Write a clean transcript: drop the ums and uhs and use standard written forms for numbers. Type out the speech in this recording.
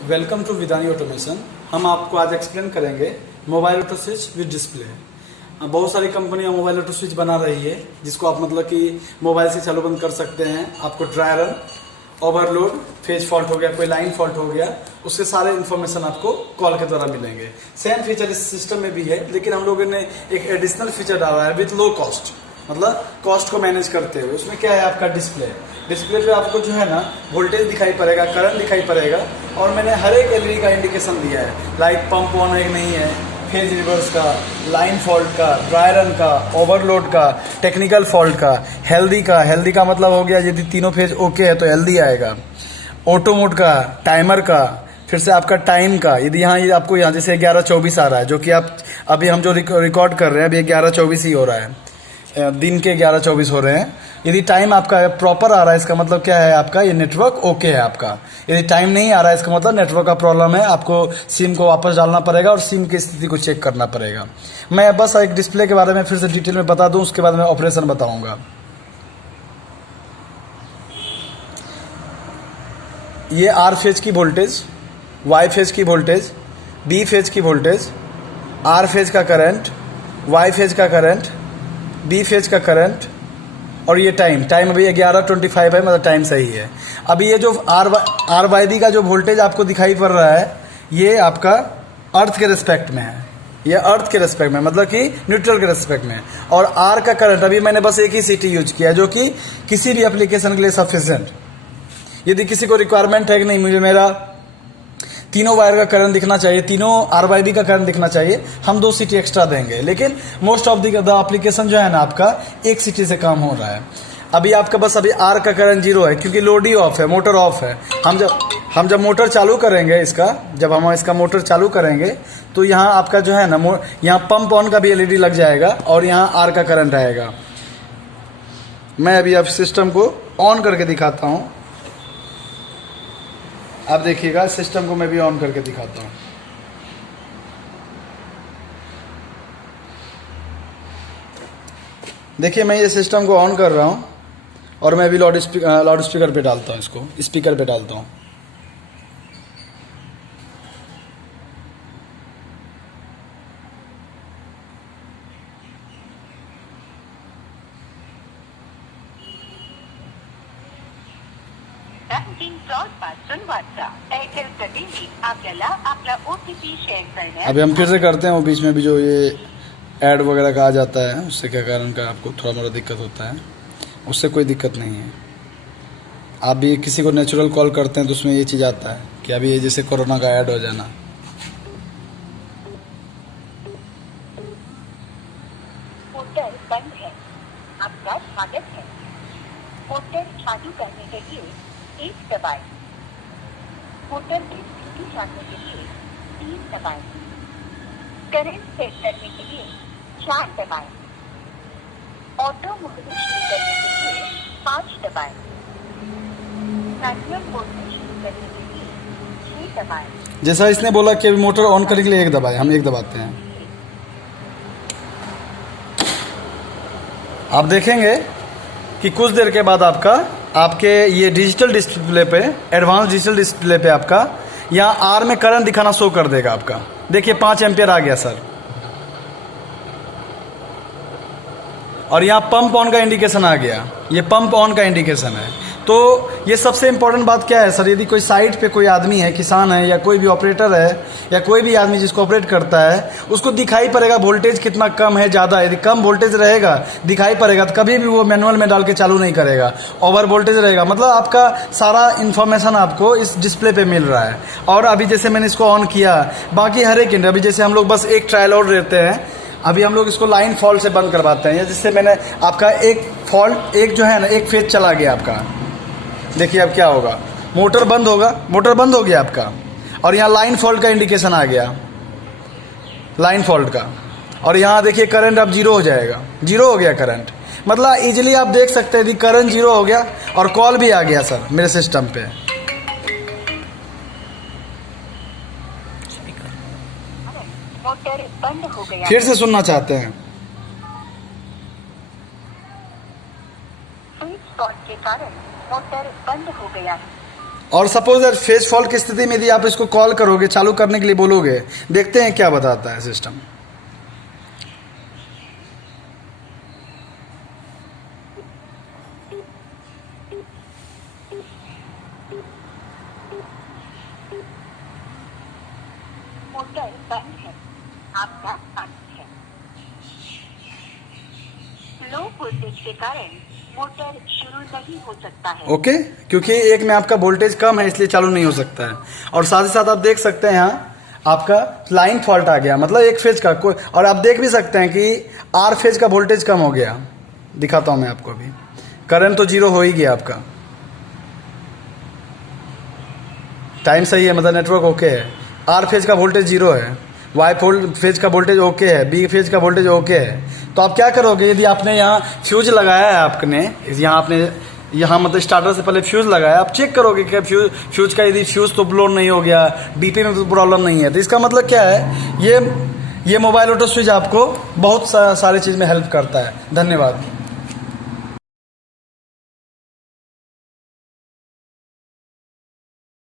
Welcome to Vidani automation. हम आपको आज एक्सप्लेन करेंगे mobile auto switch with display. बहुत सारी कंपनियां मोबाइल ऑटो स्विच बना रही है जिसको आप मतलब कि मोबाइल से चालू बंद कर सकते हैं। आपको dry run, overload, phase fault हो गया, कोई लाइन फॉल्ट हो गया, उसके सारे इन्फॉर्मेशन आपको कॉल के द्वारा मिलेंगे। सेम फीचर इस सिस्टम में भी है, लेकिन हम लोगों ने एक एडिशनल फीचर डाला है विथ लो कॉस्ट, मतलब कॉस्ट को मैनेज करते हुए। उसमें क्या है, आपका डिस्प्ले पे आपको जो है ना वोल्टेज दिखाई पड़ेगा, करंट दिखाई पड़ेगा, और मैंने हर एक एलईडी का इंडिकेशन दिया है, लाइक पंप ऑन है कि नहीं है, फेज रिवर्स का, लाइन फॉल्ट का, ड्राई रन का, ओवरलोड का, टेक्निकल फॉल्ट का, हेल्दी का मतलब हो गया यदि तीनों फेज ओके है तो हेल्दी आएगा, ऑटो मोड का, टाइमर का, फिर से आपका टाइम का। यदि यहाँ आपको यहाँ जैसे 11:24 आ रहा है, जो कि आप अभी हम जो रिकॉर्ड कर रहे हैं अभी 11:24 ही हो रहा है, दिन के 11:24 हो रहे हैं। यदि टाइम आपका प्रॉपर आ रहा है इसका मतलब क्या है, आपका ये नेटवर्क ओके है आपका। यदि टाइम नहीं आ रहा है इसका मतलब नेटवर्क का प्रॉब्लम है, आपको सिम को वापस डालना पड़ेगा और सिम की स्थिति को चेक करना पड़ेगा। मैं बस एक डिस्प्ले के बारे में फिर से डिटेल में बता दूं, उसके बाद मैं ऑपरेशन बताऊंगा। ये आर फेज की वोल्टेज, वाई फेज की वोल्टेज, बी फेज की वोल्टेज, आर फेज का करंट, वाई फेज का करंट, बी फेज का करंट, और ये टाइम अभी 11:25 है, मतलब टाइम सही है। अभी ये जो आर वाई बी का जो वोल्टेज आपको दिखाई पड़ रहा है ये आपका अर्थ के रिस्पेक्ट में है, ये अर्थ के रिस्पेक्ट में मतलब कि न्यूट्रल के रिस्पेक्ट में। और आर का करंट अभी मैंने बस एक ही सिटी यूज किया जो कि किसी भी एप्लीकेशन के लिए सफिशिएंट। यदि किसी को रिक्वायरमेंट है कि नहीं मुझे मेरा तीनों वायर का करंट दिखना चाहिए, तीनों आरवाईबी का करंट दिखना चाहिए, हम 2 सिटी एक्स्ट्रा देंगे। लेकिन मोस्ट ऑफ द एप्लीकेशन जो है ना आपका 1 सिटी से कम हो रहा है। अभी आपका बस अभी आर का करंट 0 है क्योंकि लोड ही ऑफ है, मोटर ऑफ है। हम जब मोटर चालू करेंगे जब हम इसका मोटर चालू करेंगे तो यहाँ आपका जो है ना यहाँ पंप ऑन का भी एलईडी लग जाएगा और यहाँ आर का करंट आएगा। मैं अभी आप सिस्टम को ऑन करके दिखाता हूँ, आप देखिएगा सिस्टम को मैं भी ऑन करके दिखाता हूँ। देखिए मैं ये सिस्टम को ऑन कर रहा हूँ और मैं अभी लाउड स्पीकर पे डालता हूँ, इसको स्पीकर पे डालता हूँ। अभी हम फिर से करते हैं, वो बीच में भी जो ये ऐड वगैरह का आ जाता है उससे क्या कारण का आपको थोड़ा मोड़ा दिक्कत होता है, उससे कोई दिक्कत नहीं है। आप भी किसी को नेचुरल कॉल करते हैं तो उसमें ये चीज़ आता है कि अभी ये जैसे कोरोना का ऐड हो जाना। मोटर बंद है, आपका स्वागत है। मोटर चालू करने के लिए 1 दबाएं। मोटर की स्थिति जानने के लिए 3 दबाएं। करंट सेट करने के लिए 4 दबाएं। ऑटो मोड शुरू करने के लिए 5 दबाएं। मैनुअल मोड शुरू करने के लिए 6 दबाएं। जैसा इसने बोला कि मोटर ऑन करने के लिए 1 दबाएं, हम 1 दबाते हैं। आप देखेंगे कि कुछ देर के बाद आपके ये डिजिटल डिस्प्ले पे, एडवांस डिजिटल डिस्प्ले पे आपका यहाँ आर में करंट दिखाना शो कर देगा आपका। देखिए 5 एम्पियर आ गया सर, और यहाँ पंप ऑन का इंडिकेशन आ गया, ये पंप ऑन का इंडिकेशन है। तो ये सबसे इंपॉर्टेंट बात क्या है सर, यदि कोई साइट पे कोई आदमी है, किसान है या कोई भी ऑपरेटर है या कोई भी आदमी जिसको ऑपरेट करता है, उसको दिखाई पड़ेगा वोल्टेज कितना कम है ज़्यादा। यदि कम वोल्टेज रहेगा दिखाई पड़ेगा तो कभी भी वो मैनुअल में डाल के चालू नहीं करेगा। ओवर वोल्टेज रहेगा मतलब आपका सारा इन्फॉर्मेशन आपको इस डिस्प्ले पे मिल रहा है। और अभी जैसे मैंने इसको ऑन किया, बाकी हर एक अभी जैसे हम लोग बस एक ट्रायल और रहते हैं, अभी हम लोग इसको लाइन फॉल्ट से बंद करवाते हैं। जिससे मैंने आपका एक जो है ना एक फेज चला गया आपका, देखिए अब क्या होगा, मोटर बंद हो गया आपका, और यहाँ लाइन फॉल्ट का इंडिकेशन आ गया, लाइन फॉल्ट का। और यहाँ देखिए करंट अब 0 हो जाएगा, 0 हो गया करंट। मतलब इजीली आप देख सकते हैं यदि करंट 0 हो गया और कॉल भी आ गया सर मेरे सिस्टम पे। मोटर बंद हो गया। फिर से सुनना चाहते हैं? स्विच शॉर्ट के कारण मोटर बंद हो गया है। और सपोज यार फेज फॉल्ट की स्थिति में यदि आप इसको कॉल करोगे, चालू करने के लिए बोलोगे, देखते हैं क्या बताता है सिस्टम। मोटर बंद है, आपका स्वागत है। लो वोल्टेज के कारण मोटर शुरू नहीं हो सकता है। ओके, क्योंकि एक में आपका वोल्टेज कम है इसलिए चालू नहीं हो सकता है। और साथ ही साथ आप देख सकते हैं यहाँ आपका लाइन फॉल्ट आ गया, मतलब एक फेज का कोई, और आप देख भी सकते हैं कि आर फेज का वोल्टेज कम हो गया। दिखाता हूं मैं आपको भी, करंट तो 0 हो ही गया आपका, टाइम सही है, मतलब नेटवर्क ओके है। आर फेज का वोल्टेज 0 है, वाई फेज का वोल्टेज ओके है, बी फेज का वोल्टेज ओके है। तो आप क्या करोगे, यदि आपने यहाँ फ्यूज लगाया है, आपने यहाँ मतलब स्टार्टर से पहले फ्यूज लगाया, आप चेक करोगे कि फ्यूज का यदि फ्यूज तो ब्लो नहीं हो गया, डीपी में तो प्रॉब्लम नहीं है, तो इसका मतलब क्या है, ये मोबाइल ऑटो स्विच आपको बहुत सारे चीज़ में हेल्प करता है। धन्यवाद।